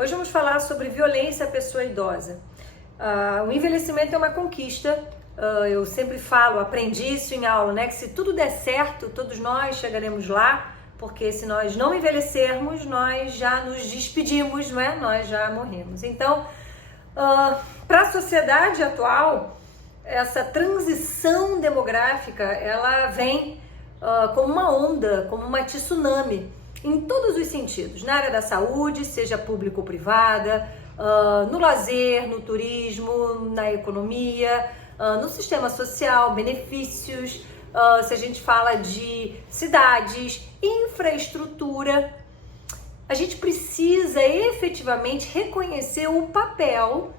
Hoje vamos falar sobre violência à pessoa idosa. O envelhecimento é uma conquista. Eu sempre falo, aprendi isso em aula, né? Que se tudo der certo, todos nós chegaremos lá, porque se nós não envelhecermos, nós já nos despedimos, não é? Nós já morremos. Então, para a sociedade atual, essa transição demográfica, ela vem como uma onda, como uma tsunami, em todos os sentidos, na área da saúde, seja público ou privada, no lazer, no turismo, na economia, no sistema social, benefícios, se a gente fala de cidades, infraestrutura. A gente precisa efetivamente reconhecer o papel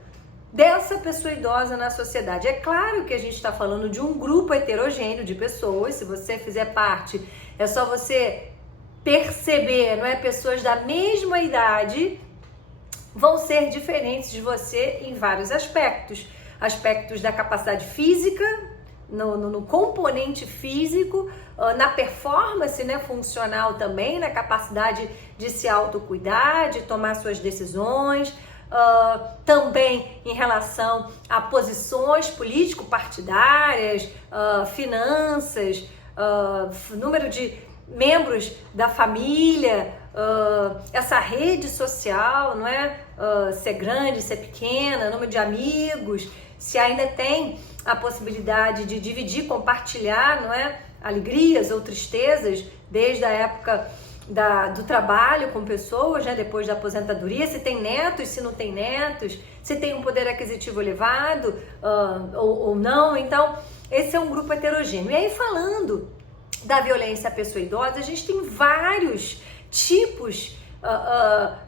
dessa pessoa idosa na sociedade. É claro que a gente está falando de um grupo heterogêneo de pessoas. Se você fizer parte, é só você perceber, não é? Pessoas da mesma idade vão ser diferentes de você em vários aspectos. Aspectos da capacidade física, no componente físico, na performance, né, funcional também, na capacidade de se autocuidar, de tomar suas decisões, também em relação a posições político-partidárias, finanças, número de membros da família, essa rede social, não é? Ser grande, ser pequena, número de amigos, se ainda tem a possibilidade de dividir, compartilhar, não é? Alegrias ou tristezas, desde a época do trabalho com pessoas, né? Depois da aposentadoria, se tem netos, se não tem netos, se tem um poder aquisitivo elevado ou não. Então, esse é um grupo heterogêneo. E aí, falando da violência à pessoa idosa, a gente tem vários tipos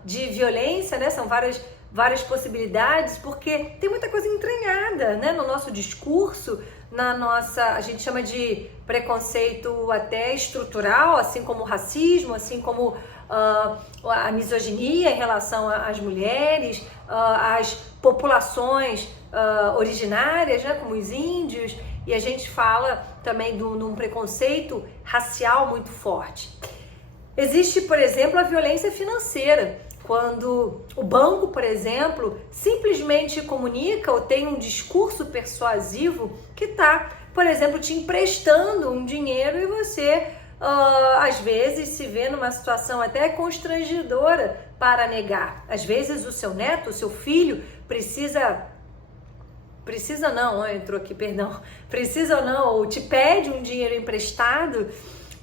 de violência, né? São várias possibilidades, porque tem muita coisa entranhada, né, no nosso discurso, a gente chama de preconceito até estrutural, assim como o racismo, assim como a misoginia em relação às mulheres, às populações originárias, né, como os índios, e a gente fala também de um preconceito racial muito forte. Existe, por exemplo, a violência financeira, quando o banco, por exemplo, simplesmente comunica ou tem um discurso persuasivo que está, por exemplo, te emprestando um dinheiro e você, às vezes, se vê numa situação até constrangedora para negar. Às vezes o seu neto, o seu filho precisa ou não, ou te pede um dinheiro emprestado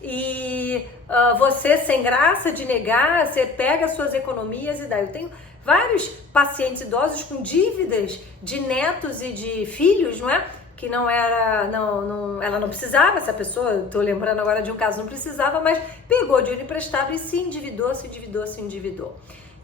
e você, sem graça de negar, você pega as suas economias e dá. Eu tenho vários pacientes idosos com dívidas de netos e de filhos, não é? Que ela não precisava, essa pessoa, estou lembrando agora de um caso, não precisava, mas pegou dinheiro emprestado e se endividou.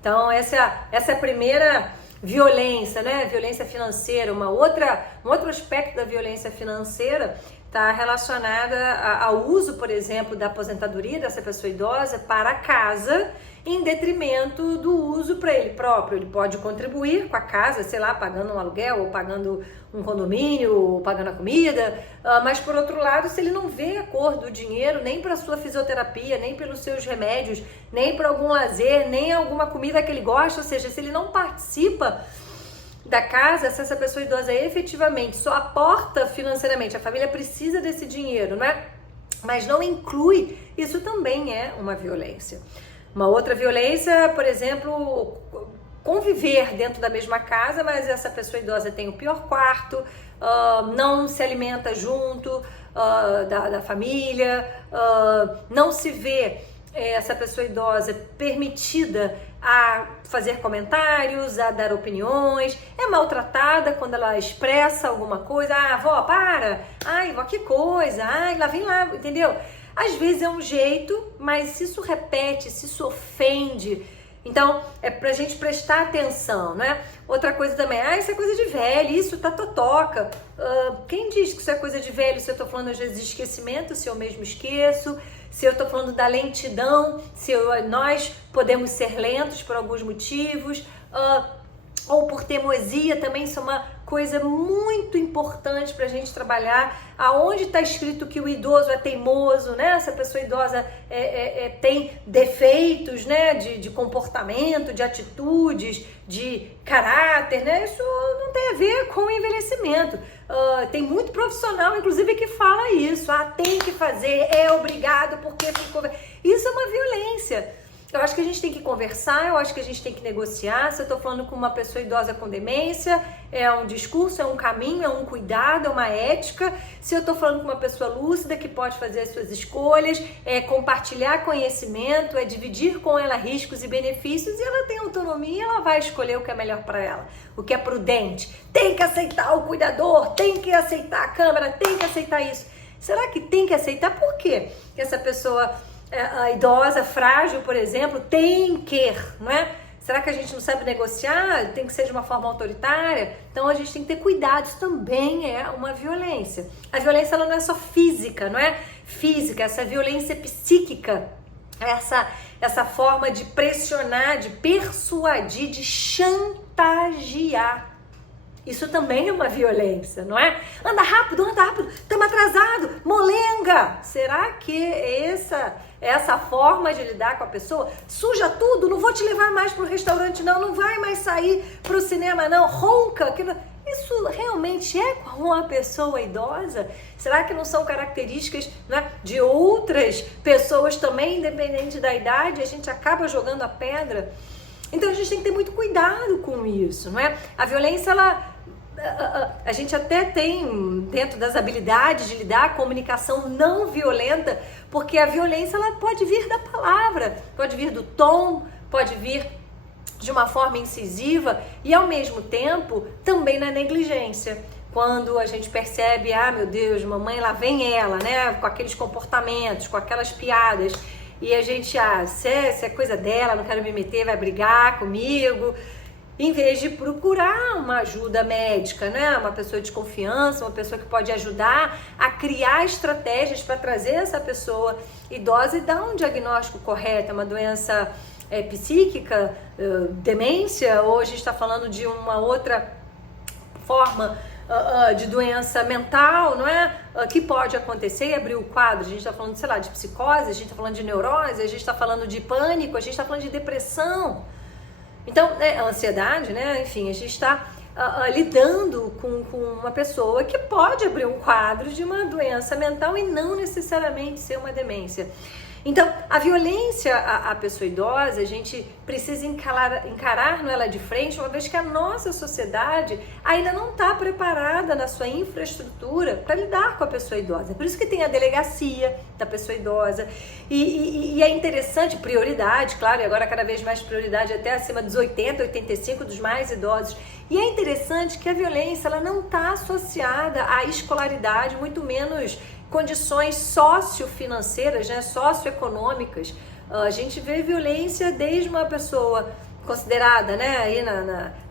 Então, essa é a primeira violência, né? Violência financeira. Um outro aspecto da violência financeira está relacionada ao uso, por exemplo, da aposentadoria dessa pessoa idosa para a casa, em detrimento do uso para ele próprio. Ele pode contribuir com a casa, sei lá, pagando um aluguel, ou pagando um condomínio, ou pagando a comida, mas por outro lado, se ele não vê a cor do dinheiro nem para sua fisioterapia, nem pelos seus remédios, nem para algum lazer, nem alguma comida que ele gosta, ou seja, se ele não participa da casa, se essa pessoa idosa efetivamente só aporta financeiramente, a família precisa desse dinheiro, não é? Mas não inclui, isso também é uma violência. Uma outra violência, por exemplo, conviver dentro da mesma casa, mas essa pessoa idosa tem o pior quarto, não se alimenta junto da família, não se vê essa pessoa idosa permitida a fazer comentários, a dar opiniões, é maltratada quando ela expressa alguma coisa. Ah, vó, para! Ai, vó, que coisa! Ai, lá vem lá, entendeu? Às vezes é um jeito, mas se isso repete, se isso ofende, então é pra gente prestar atenção, né? Outra coisa também, isso é coisa de velho, isso tá totoca. Quem diz que isso é coisa de velho? Se eu tô falando às vezes de esquecimento, se eu mesmo esqueço, se eu tô falando da lentidão, nós podemos ser lentos por alguns motivos, ou por teimosia também, isso é uma coisa muito importante para a gente trabalhar. Aonde está escrito que o idoso é teimoso, né? Essa pessoa idosa tem defeitos, né? De comportamento, de atitudes, de caráter, né? Isso não tem a ver com o envelhecimento. Tem muito profissional, inclusive, que fala isso. Tem que fazer, é obrigado, porque ficou... Isso é uma violência. Eu acho que a gente tem que conversar, eu acho que a gente tem que negociar. Se eu estou falando com uma pessoa idosa com demência, é um discurso, é um caminho, é um cuidado, é uma ética. Se eu estou falando com uma pessoa lúcida que pode fazer as suas escolhas, é compartilhar conhecimento, é dividir com ela riscos e benefícios, e ela tem autonomia, ela vai escolher o que é melhor para ela, o que é prudente. Tem que aceitar o cuidador, tem que aceitar a câmera, tem que aceitar isso. Será que tem que aceitar? Por quê? Que essa pessoa... a idosa, frágil, por exemplo, tem que, não é? Será que a gente não sabe negociar? Tem que ser de uma forma autoritária? Então a gente tem que ter cuidado, isso também é uma violência. A violência ela não é só física, não é física, essa violência psíquica, essa forma de pressionar, de persuadir, de chantagear. Isso também é uma violência, não é? Anda rápido, estamos atrasados, molenga. Será que essa forma de lidar com a pessoa? Suja tudo, não vou te levar mais para o restaurante não vai mais sair para o cinema não, ronca. Isso realmente é com uma pessoa idosa? Será que não são características, né, de outras pessoas também, independente da idade? A gente acaba jogando a pedra. Então a gente tem que ter muito cuidado com isso, não é? A violência, a gente até tem dentro das habilidades de lidar, a comunicação não violenta, porque a violência ela pode vir da palavra, pode vir do tom, pode vir de uma forma incisiva e ao mesmo tempo também na negligência. Quando a gente percebe, meu Deus, mamãe, lá vem ela, né, com aqueles comportamentos, com aquelas piadas, e a gente, se é coisa dela, não quero me meter, vai brigar comigo, em vez de procurar uma ajuda médica, né? Uma pessoa de confiança, uma pessoa que pode ajudar a criar estratégias para trazer essa pessoa idosa e dar um diagnóstico correto. É uma doença psíquica, demência, ou a gente está falando de uma outra forma de doença mental, não é? Que pode acontecer e abrir o quadro. A gente está falando, sei lá, de psicose, a gente está falando de neurose, a gente está falando de pânico, a gente está falando de depressão. Então, a ansiedade, né? Enfim, a gente está lidando com uma pessoa que pode abrir um quadro de uma doença mental e não necessariamente ser uma demência. Então, a violência à pessoa idosa, a gente precisa encarar ela de frente, uma vez que a nossa sociedade ainda não está preparada na sua infraestrutura para lidar com a pessoa idosa. Por isso que tem a delegacia da pessoa idosa. E é interessante, prioridade, claro, e agora cada vez mais prioridade até acima dos 80, 85, dos mais idosos. E é interessante que a violência ela não está associada à escolaridade, muito menos condições sociofinanceiras, né, socioeconômicas. A gente vê violência desde uma pessoa considerada, né, aí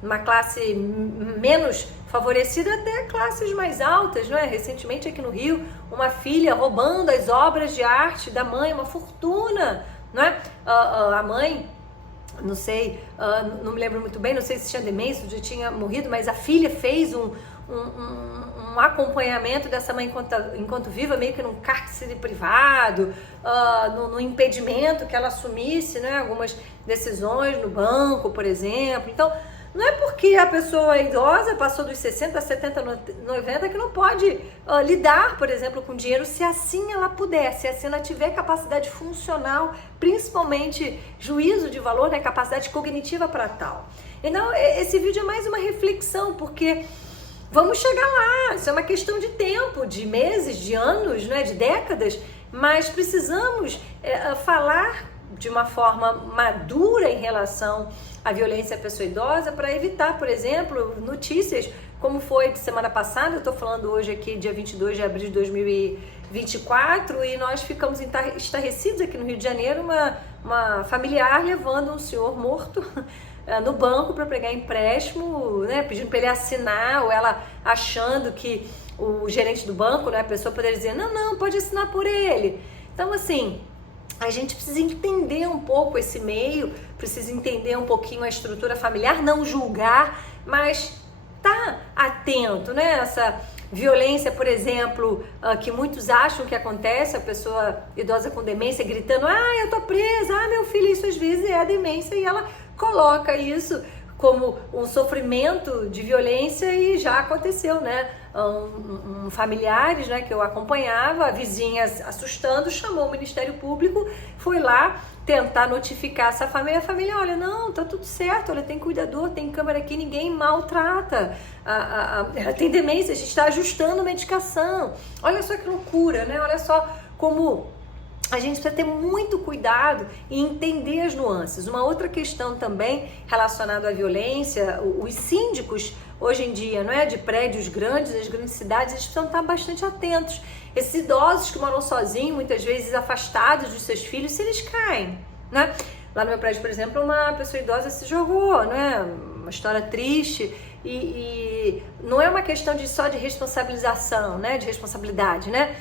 numa classe menos favorecida até classes mais altas, não é? Recentemente aqui no Rio, uma filha roubando as obras de arte da mãe, uma fortuna, não é? A mãe, não sei, não me lembro muito bem, não sei se tinha demência, já tinha morrido, mas a filha fez um acompanhamento dessa mãe enquanto viva, meio que num cárcere privado, no impedimento que ela assumisse, né, algumas decisões no banco, por exemplo. Então, não é porque a pessoa idosa passou dos 60, 70, 90 que não pode lidar, por exemplo, com dinheiro, se assim ela puder, se assim ela tiver capacidade funcional, principalmente juízo de valor, né, capacidade cognitiva para tal. Então, esse vídeo é mais uma reflexão, porque vamos chegar lá, isso é uma questão de tempo, de meses, de anos, né, de décadas, mas precisamos falar de uma forma madura em relação à violência à pessoa idosa para evitar, por exemplo, notícias como foi de semana passada. Eu estou falando hoje aqui, dia 22 de abril de 2024, e nós ficamos estarrecidos aqui no Rio de Janeiro, uma familiar levando um senhor morto no banco para pegar empréstimo, né, pedindo para ele assinar, ou ela achando que o gerente do banco, né, a pessoa poderia dizer, não, pode assinar por ele. Então, assim, a gente precisa entender um pouco esse meio, precisa entender um pouquinho a estrutura familiar, não julgar, mas tá tá atento, né? Essa violência, por exemplo, que muitos acham que acontece, a pessoa idosa com demência gritando, eu tô presa, meu filho, isso às vezes é a demência, e ela coloca isso como um sofrimento de violência, e já aconteceu, né? Familiares, né, que eu acompanhava, a vizinha assustando, chamou o Ministério Público, foi lá tentar notificar essa família. A família, olha, não, tá tudo certo, olha, tem cuidador, tem câmera aqui, ninguém maltrata, ela tem demência, a gente está ajustando medicação. Olha só que loucura, né? Olha só como a gente precisa ter muito cuidado e entender as nuances. Uma outra questão também relacionada à violência, os síndicos hoje em dia, não é, de prédios grandes, das grandes cidades, eles precisam estar bastante atentos. Esses idosos que moram sozinhos, muitas vezes afastados dos seus filhos, se eles caem, né? Lá no meu prédio, por exemplo, uma pessoa idosa se jogou, né? Uma história triste, e não é uma questão só de responsabilização, né? De responsabilidade, né?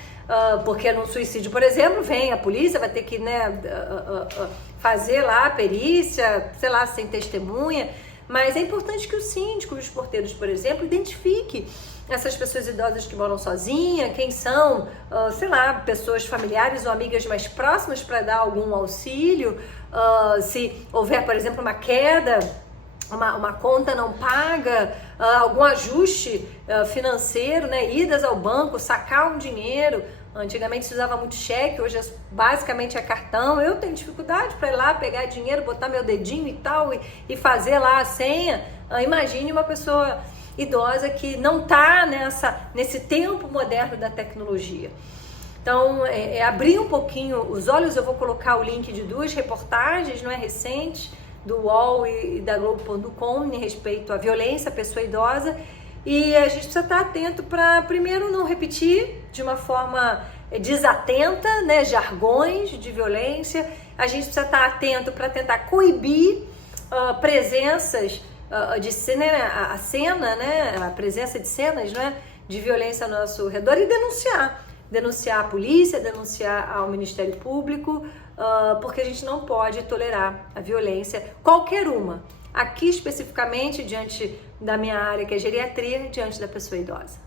Porque no suicídio, por exemplo, vem a polícia, vai ter que, né, fazer lá a perícia, sei lá, sem testemunha, mas é importante que o síndico e os porteiros, por exemplo, identifiquem essas pessoas idosas que moram sozinhas, quem são, sei lá, pessoas familiares ou amigas mais próximas para dar algum auxílio, se houver, por exemplo, uma queda, uma conta não paga, algum ajuste financeiro, né, idas ao banco, sacar um dinheiro. Antigamente se usava muito cheque, hoje basicamente é cartão. Eu tenho dificuldade para ir lá pegar dinheiro, botar meu dedinho e tal, e fazer lá a senha. Imagine uma pessoa idosa que não está nesse tempo moderno da tecnologia. Então, abrir um pouquinho os olhos. Eu vou colocar o link de 2 reportagens, não é, recentes, do UOL e da Globo.com, em respeito à violência à pessoa idosa. E a gente precisa estar atento para, primeiro, não repetir de uma forma desatenta, né, jargões de violência. A gente precisa estar atento para tentar coibir presenças de cena, a presença de cenas, né, de violência ao nosso redor, e denunciar a polícia, denunciar ao Ministério Público, porque a gente não pode tolerar a violência, qualquer uma. Aqui especificamente, diante da minha área, que é geriatria, diante da pessoa idosa.